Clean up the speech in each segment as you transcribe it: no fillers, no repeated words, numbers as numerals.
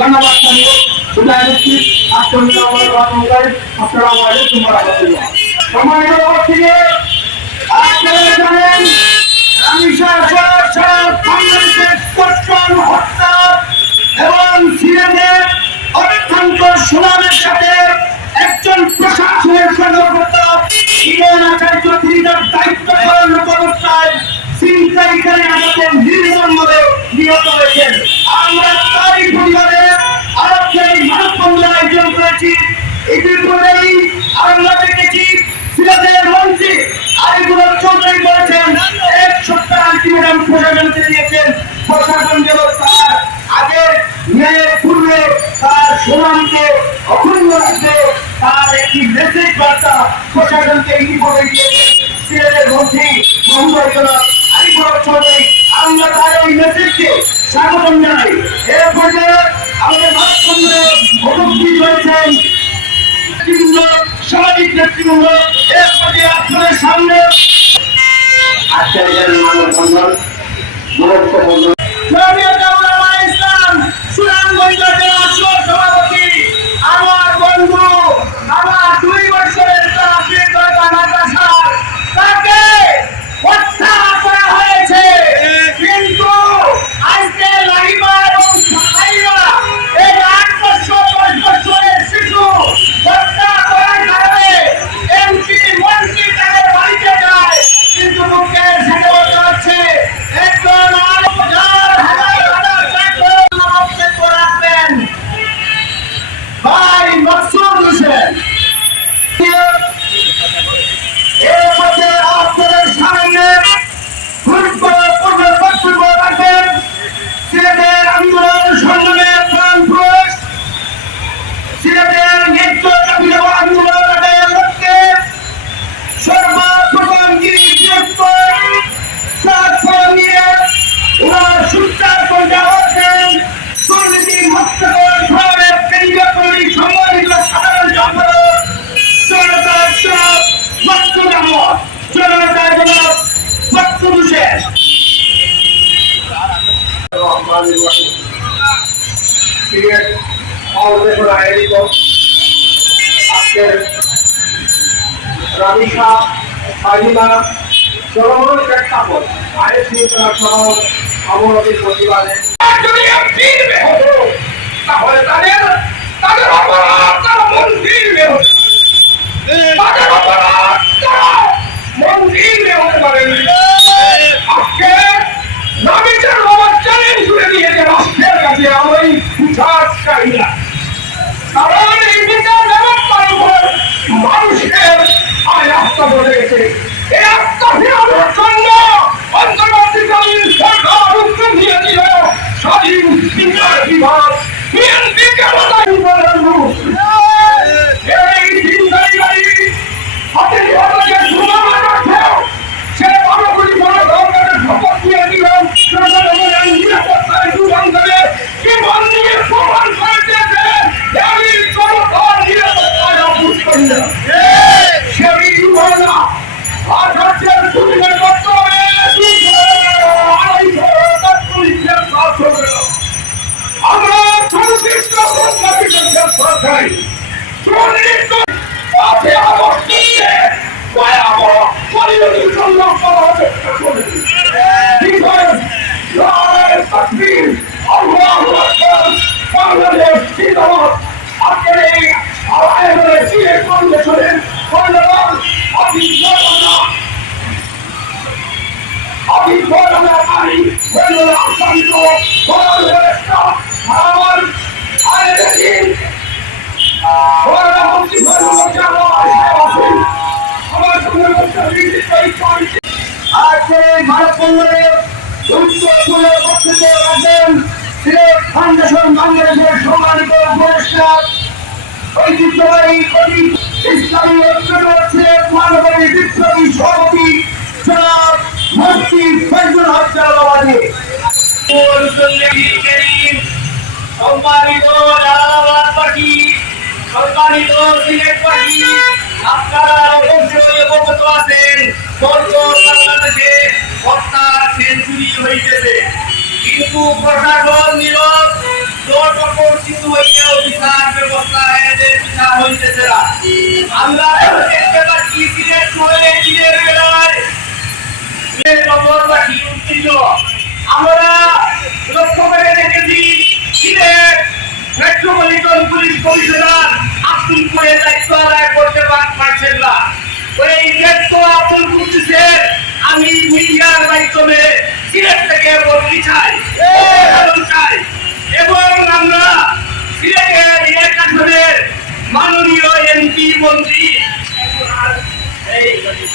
ধন্যবাদ বিদায় নিচ্ছি। আসসালামু আলাইকুম ওয়া রাহমাতুল্লাহ। সম্মানিত উপস্থিতি, আপনারা জানেন রামিসা বাংলাদেশের প্রচন্ড হত্যা এবং সিলেটের অত্যন্ত সুনামের সাথে একজন প্রশাসনের কর্মকর্তা ইমন আচার্য তিনি তার দায়িত্ব পালন অবস্থায় ছিনতাইকারী আঘাতের নির্মমভাবে নিহত হয়েছেন। আমরা তারই পরিবারে আজকে এই মানববন্ধন আয়োজন করেছি। ইতিপূর্বেই আমরা দেখেছি সিলেটের মন্ত্রী আরিফুল চৌধুরী বলেছেন 1 সপ্তাহ আলটিমেটাম প্রশাসনকে দিয়েছেন। প্রশাসন যেন তার আগের ন্যায়ের পূর্বে তার সুনামকে অক্ষুণ্ণ রাখবে তার একটি মেসেজ বার্তা প্রশাসনকে ইতিপূর্বে দিয়েছেন সিলেটের মন্ত্রী মোহাম্মদ আরিফুল চৌধুরী। আমরা তার এই মেসেজকে স্বাগতম জানাই। এর পর্যায়ে আমাদের মানববন্ধনে উপস্থিত রয়েছেন সামাজিক নেতৃবৃন্দ। এর পর্যায়ে আপনাদের সামনে আজকের মানববন্ধন ইসলাম সুনামগঞ্জ জেলা সভাপতি আমার বন্ধু আমার 2 বছরের মাদ্রাসা তাকে হত্যা করা হয়েছে, কিন্তু আজকে লাইবা এবং সাইবা এই 8 বছর 10 বছরের শিশু হত্যা করার কারণে এমপি মন্ত্রী তাদের বাড়িতে যায়, কিন্তু মুখের সাথে বলতে হচ্ছে একজন ভাই মকসুদ হোসেন। এর মধ্যে আপনাদের সামনে গুরুত্বপূর্ণ বক্তব্য রাখবেন সিলেটের আন্দোলন সংগ্রামের প্রাণপুরুষ, সিলেটের ন্যায্য দাবি আন্দোলনের লক্ষ্যে সর্বপ্রথম যিনি সুচার পর্যায়ে দুর্নীতি মুক্ত ভারতের কেন্দ্রীয় কমিটি সম্মানিত সাধারণ সম্পাদক রামিসা ফাহিমা জনগণ প্রেক্ষাপট আইন শৃঙ্খলা সহ অবনতির প্রতিবাদে তাহলে তাদের অপরাধ তারা মন্দির হতে পারে। আজকে রামিসার বাবা চ্যালেঞ্জ করে দিয়েছে রাষ্ট্রের কাছে আমরা এই বিচার চাই না, কারণ এই বিচার ব্যবস্থার উপর মানুষের আয় আস্থা বলে গেছে। এই আস্থা ফেরানোর জন্য অন্তর্বর্তীকালীন সরকার উদ্যোগ নিয়েছিল স্বাধীন বিচার বিভাগ বিএনপিকে এই চিন্তাই হাতে সে বাবাগুলি বড় ধরনের শপথ নিয়েছিলেন নিরাপত্তায় দুর্বল করে কি মন্দিরে প্রমাণ করে দিয়েছে আমি জনতার নিরাপত্তায় অভ্যুত করি না সেই দুর্বল না আর রাজ্যের পুলিশের বর্তমানে আমরা সংশ্লিষ্ট চাই বাংলাদেশের সম্মানিত পুরস্কার ঐতিহ্যবাহী কবি ইসলামী মানবী বিপ্লবী সভাপতি জনাব মুফতি ফজলুল হক জালালাবাদী। সম্মানিত জালালাবাদী, সম্মানিত সিলেটবাসী, আপনারা অবগত আছেন বাংলাদেশে হত্যার সেঞ্চুরি হইতেছে, কিন্তু প্রশাসন নীরব, জোর এদের বিচার হইতেছে না। আমরা দেখতে পাচ্ছি সিলেট শহরে দিনের বেলায় নগরবাসী উত্তেজিত। আমরা লক্ষ্য করে দেখেছি Sylhet metropolitan police commissioner Abdul Koyel দায়িত্ব আদায় করতে পারছেন না। ওই দায়িত্ব আব্দুল কুদ্দুসের আমি মিডিয়ার মাধ্যমে সিলেট থেকে বদলি চাই এবং আমরা সিলেটের এক আসনের মাননীয় এমপি মন্ত্রী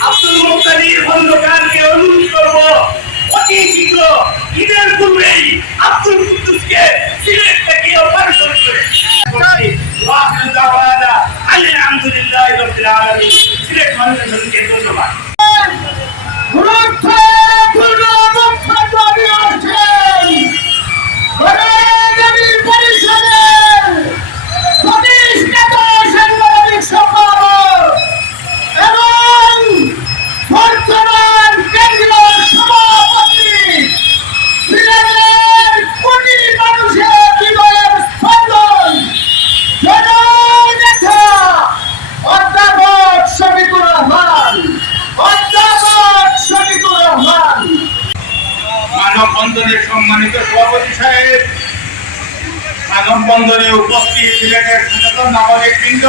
আব্দুল মুক্তাদির খন্দকারকে অনুরোধ করব অতি শীঘ্র ঈদের পূর্বেই আব্দুল কুদ্দুসকে সিলেট থেকে অপারেশন করে আলহামদুলিল্লাহ রাব্বিল আলামিন। সিলেট মানুষকে ধন্যবাদ। মানববন্ধনে সম্মানিত সভাপতি সাহেব, মানববন্ধনে উপস্থিত সিলেটের সচেতন নাগরিকবৃন্দ,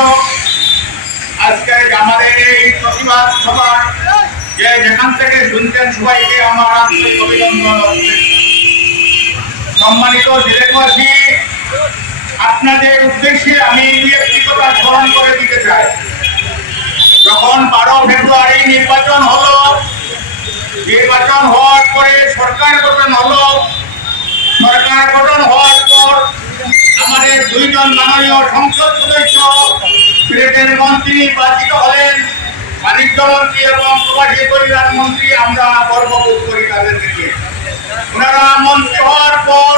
আজকে আমাদের এই প্রতিবাদ সভা যে যেখান থেকে শুনছেন সবাইকে আমার আন্তরিক অভিনন্দন। সম্মানিত সিলেটবাসী, আপনাদের উদ্দেশ্যে আমি একটি কথা স্মরণ করে দিতে চাই। যখন 12 ফেব্রুয়ারি নির্বাচন হলো, নির্বাচন হওয়ার পরে সরকার গঠন হলো, সরকার গঠন হওয়ার পর আমাদের 2 জন মাননীয় সংসদ সদস্য সিলেটের মন্ত্রী নির্বাচিত হলেন, বাণিজ্য মন্ত্রী এবং প্রবাসী কল্যাণ মন্ত্রী। আমরা গর্ববোধ করি তাদের থেকে। ওনারা মন্ত্রী হওয়ার পর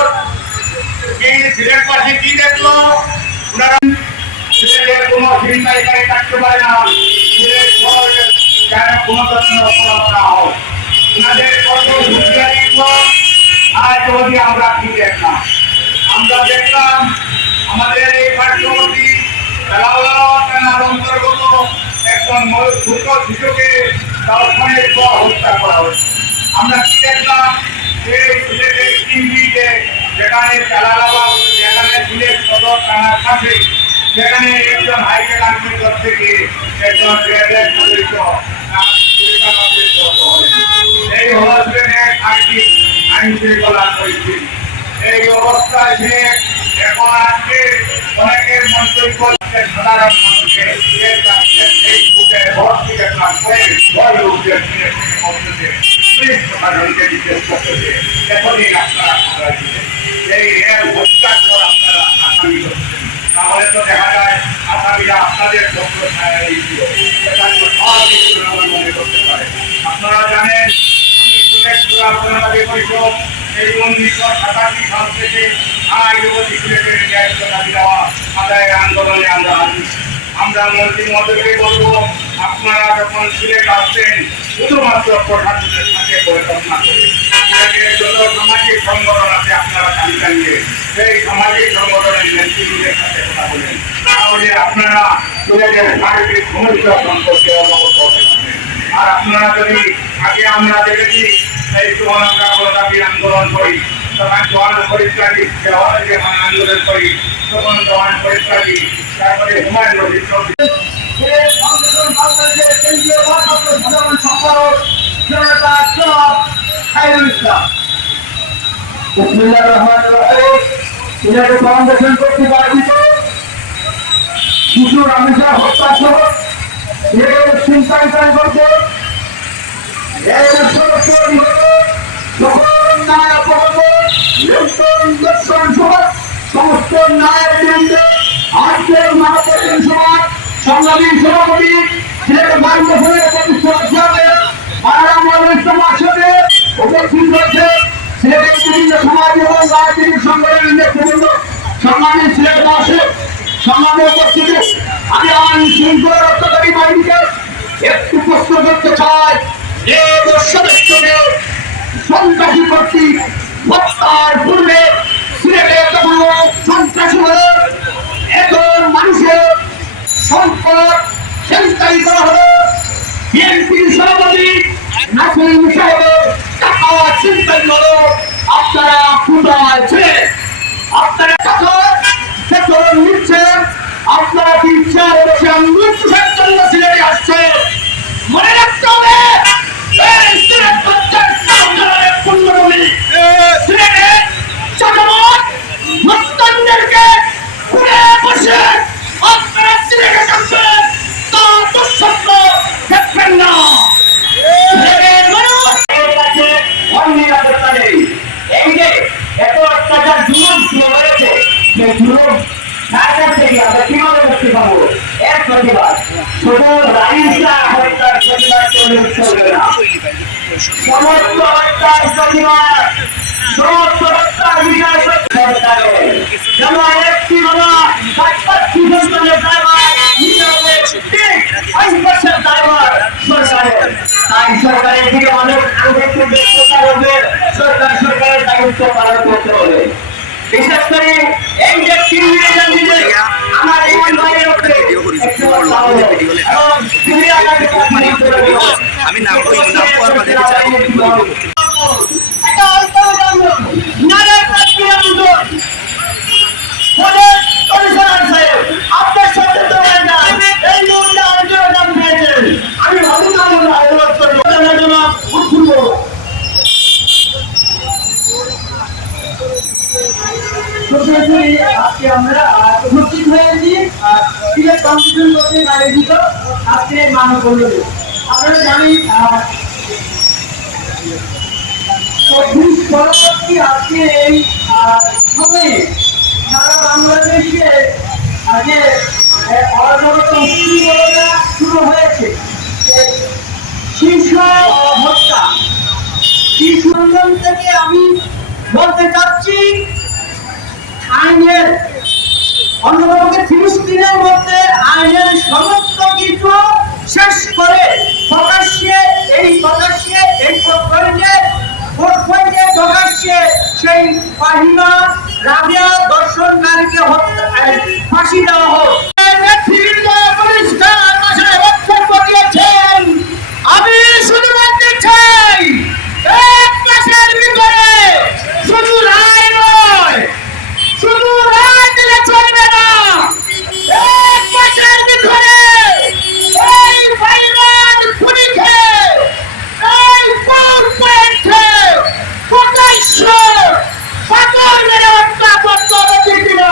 এই সিলেটবাসী কি দেখলো, ওনারা সিলেটের কোনো ছিনতাইকারী থাকতে পারে না, সিলেট শহরের যেন কোনো যত্ন করা হয়। ওনাদের কত হুঁশিয়ারি আজ অবধি আমরা কি দেখলাম? আমরা দেখলাম আমাদের এই পার্শ্ববর্তী থানার অন্তর্গত একজন ছোট শিশুকে দর্শনের পর হত্যা করা হয়েছে। আমরা কি দেখলাম? এই সিলেটের টিভিতে যেখানে জালালাবাদ, যেখানে সিলেট সদর থানার কাছে, সেখানে একজন হাইওয়ে কর্মীর থেকে একজন রেলের সদস্য এই হসপিটালের আর্থিক আইন শৃঙ্খলা পরিস্থিতি। এই অবস্থায় সে এখন আজকে অনেকের মন্তব্য সাধারণ মানুষকে ফেসবুকে ভর্তি দেখলাম করে ভয় উঠে পুলিশ প্রশাসনকে জিজ্ঞেস করতেছে এখনই আপনারা এই হত্যার পর আপনারা আসামি করছেন। তাহলে তো দেখা যায় আসামিরা আপনাদের পক্ষ ছায়া ছিল, এটা তো সব কিছু মনে করতে পারে। আপনারা জানেন এই 1987 সাল থেকে আজ অবধি সিলেটের দায়িত্ব দাবি দেওয়া আদায়ের আন্দোলনে আমরা আছি। আমরা মন্ত্রী মহোদয়কে বলবো, আপনারা যখন সিলেট আসছেন শুধুমাত্র প্রশাসনের সাথে পরিকল্পনা করে সিলেটের যত সামাজিক সংগঠন আছে আপনারা তালিকা নিয়ে সেই সামাজিক সংগঠনের নেতৃত্বের সাথে কথা বলেন, তাহলে আপনারা সিলেটের সার্বিক সমস্যা সম্পর্কে অবগত হতে পারবেন। আর আপনারা যদি আগে আমরা দেখেছি এই দাবি আন্দোলন করি, তখন জওয়ান পরিত্রাগী আন্দোলন করি, তখন জওয়ান পরিত্রাগী, তারপরে হুমায়ুন রশিদ ফাউন্ডেশন কর্তৃক আয়োজিত শিশু রামেশা হত্যা সহ চিন্তায় করতে সমস্ত ন্যায়ের বিরুদ্ধে আজকের মানববন্ধন সভার সংগ্রামী সভাপতি উপস্থিত রয়েছে সিলেটের বিভিন্ন সমাজ এবং রাজনৈতিক সংগঠনের নেতৃবৃন্দ, সম্মানী সিলেটবাসী, সম্মানী উপস্থিতি। আমি আইন শৃঙ্খলা রক্ষাকারী বাহিনীকে একটু প্রশ্ন করতে চাই, যে সন্ত্রাসী কর্তৃক হত্যার পূর্বে সিলেটে সন্ত্রাসী হল এখন মানুষের হলো আপনারা ফুটায় ছিলেন, আপনারা বেতন নিচ্ছেন, আপনারা কি চেয়ারে বসে মৃত্যুর জন্য সিলেটে আসছেন। মনে রাখতে হবে এই সিলেট হচ্ছে সাঁওতালের পুণ্যভূমি। সিলেটে চাঁদাবাজ মস্তানদেরকে ঘুরে বসে আপনারা সিলেটে থাকবেন তা দুঃস্বপ্ন দেখবেন না। সিলেটের মানুষ কাছে অনিরাপত্তা নেই। এই যে এত অত্যাচার জুলুম শুরু হয়েছে, সেই জুলুম ঢাকা থেকে আমরা কিভাবে মুক্তি পাবো? এক প্রতিবাদ, শুধু রাইসা হত্যার প্রতিবাদ করলে চলবে না। সমস্ত হত্যার প্রতিবাদ, সমস্ত হত্যার বিচার সরকারের। যেমন একটি হলো ৫৫ সন্তানের দায়ভার নিতে হবে, ঠিক ৫% দায়ভার সরকারের। তাই সরকারের দিকে অনেক আন্তরিক ব্যস্ততা হবে, সরকারের দায়িত্ব পালন করতে হবে। বিশেষ করে এই যে ৩ মিনিট আমার এই ভাইয়ের উপরে আমি নাম পর বাদে আপনার সাথে তো এই মুহূর্তে আলোচনা নাম পেয়েছেন। আমি ভালো না অনুরোধ করবো আজকে আমরা উপস্থিত হয়েছি সিলেট কম্পিটিশন কর্তৃক আয়োজিত আজকে মানববন্ধনে। আপনারা জানি পরবর্তী আজকে এই সময়ে সারা বাংলাদেশে আজকে অরাজকতা উশৃঙ্খলতা শুরু হয়েছে। শিশু হত্যা, শিশু থেকে আমি বলতে চাচ্ছি আইনের অন্যতমকে 30 দিনের মধ্যে আইনের সমস্ত কিছু শেষ করে প্রকাশ্যে এই প্রকাশ্যে সেই ফাহিমা রাবিয়া দর্শনকারীকে ফাঁসি দেওয়া হোক। আমি শুধু বলতে চাই এক মাসের ভিতরে শুধু রায় নয়, শুধু রায় দিলে চলবে না, এক মাসের ভিতরে এই ফাইনাল খুনিকে এই পয়েন্টে প্রকাশ্য পাথর মেরে হত্যা করতে হবে। ঠিক না?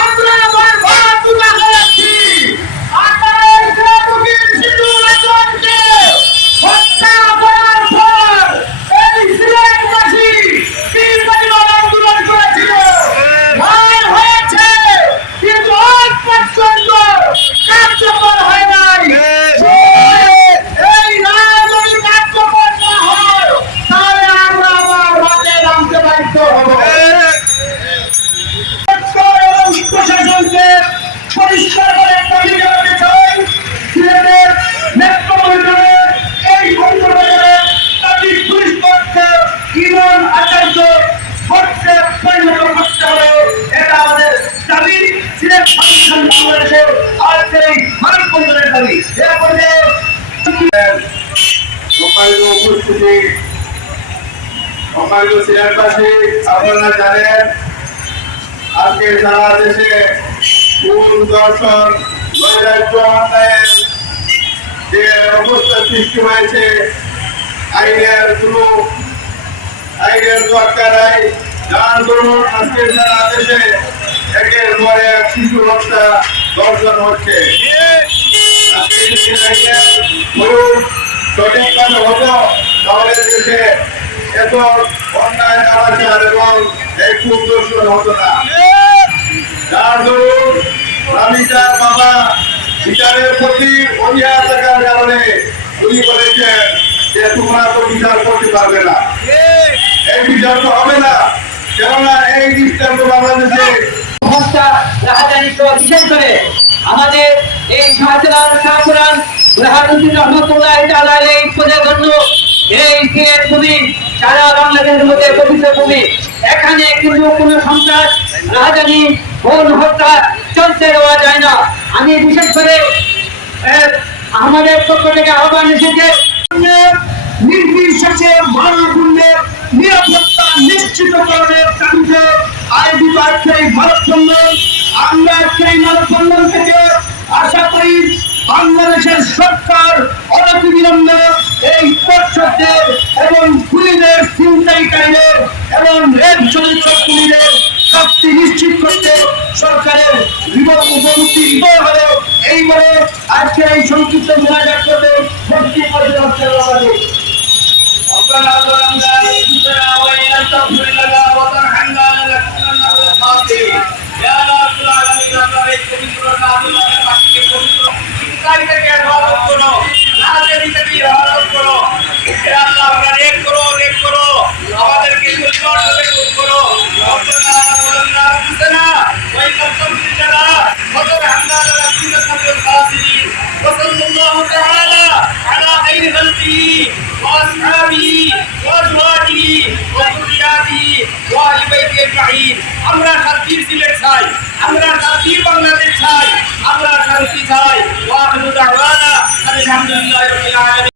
আমরা আমার ভাত তুলা হয়েছি, আপনারা হত্যা করার পর এই সিলেটবাসী কি পরিমাণ আন্দোলন করেছিল, ভয় হয়েছে, কিন্তু আজ পর্যন্ত কার্যকর হয় নাই। এই রায় যদি কার্যকর না হয় তাহলে আমরা আবার মাঠে নামতে বাধ্য হব। প্রশাসনকে পরিষ্কার করে একটা দিকে রাখতে চাই, সিলেটের মেট্রোপলিটনে এই বন্ধুবাজারে ট্রাফিক পুলিশ পক্ষে ইমন আচার্য পক্ষে পরিণত করতে হবে। এটা আমাদের দাবি, সিলেট পাকিস্তান বাংলাদেশের আজকের এই মানববন্ধনের দাবি। এরপরে উপস্থিতি সম্মানিত সিলেটবাসী, আপনারা জানেন আজকে সারা দেশে দর্শন নৈরাজ্য অন্যায়ের যে অবস্থা সৃষ্টি হয়েছে, আইনের কোনো আইনের দরকার নাই, যার দরুন আজকে সারা দেশে একের পর এক শিশু হত্যা দর্শন হচ্ছে। আজকে যদি আইনের সঠিকভাবে হতো তাহলে দেশে এত অন্যায় আচার এবং এই খুব দর্শন হতো না। যার দরুন রামিসার বাবা বিচারের প্রতি অনীহা থাকার কারণে উনি বলেছেন যে তোমরা তো বিচার করতে পারবে না, এই বিচার তো হবে না, কেননা এই দৃষ্টান্ত বাংলাদেশে সমস্যা রাহাজানি বিশেষ করে আমাদের এই শাহপুরান রাহাতুদ্দিন রহমতুল্লাহ তাআলা এই পদের জন্য এই সিলেট ভূমি সারা বাংলাদেশের মধ্যে পবিত্র ভূমি, এখানে কিন্তু কোনো সন্ত্রাস রাহাজানি ভুল হত্যা চলতে দেওয়া যায় না। আমি বিশেষ করে আমাদের পক্ষ থেকে আহ্বান এসেছে নির্বিশেষে মানবমূল্যের নিরাপত্তা নিশ্চিতকরণের দাবিতে আয়োজিত আজকের এই মানববন্ধন। আমরা আজকের এই মানববন্ধন থেকে আশা করি বাংলাদেশের সরকার অনতিবিলম্বে এই দর্শকদের এবং খুনিদের, ছিনতাইকারীদের এবং রেপ চরিত্র খুনিদের শাস্তি নিশ্চিত করতে সরকারের উপমুক্তি দিতে হবে। এই বলে আজকে এই সংক্ষিপ্ত মোনাজাত করবে ভর্তি করতে হচ্ছে আমাদের। ربنا ظلمنا انفسنا وان لم تغفر لنا وترحمنا لنكونن من الخاسرين يا رب العالمين আমরা এই পবিত্র নামের পাখিকে পবিত্র চিন্তাইকে হেফাজত করো, নাজেরিকে হেফাজত করো। হে আল্লাহ, আমরা নেক করো আমাদেরকে দুর্বল করো। রব্বানা ظلمنا انفسنا وان لم تغفر لنا وترحمنا لنكونن من الخاسرين وصلى الله تعالى على خير خلقه واصحابه وازواجه وذرياته واهل بيته اجمعين। আমরা শান্তির সিলেট চাই।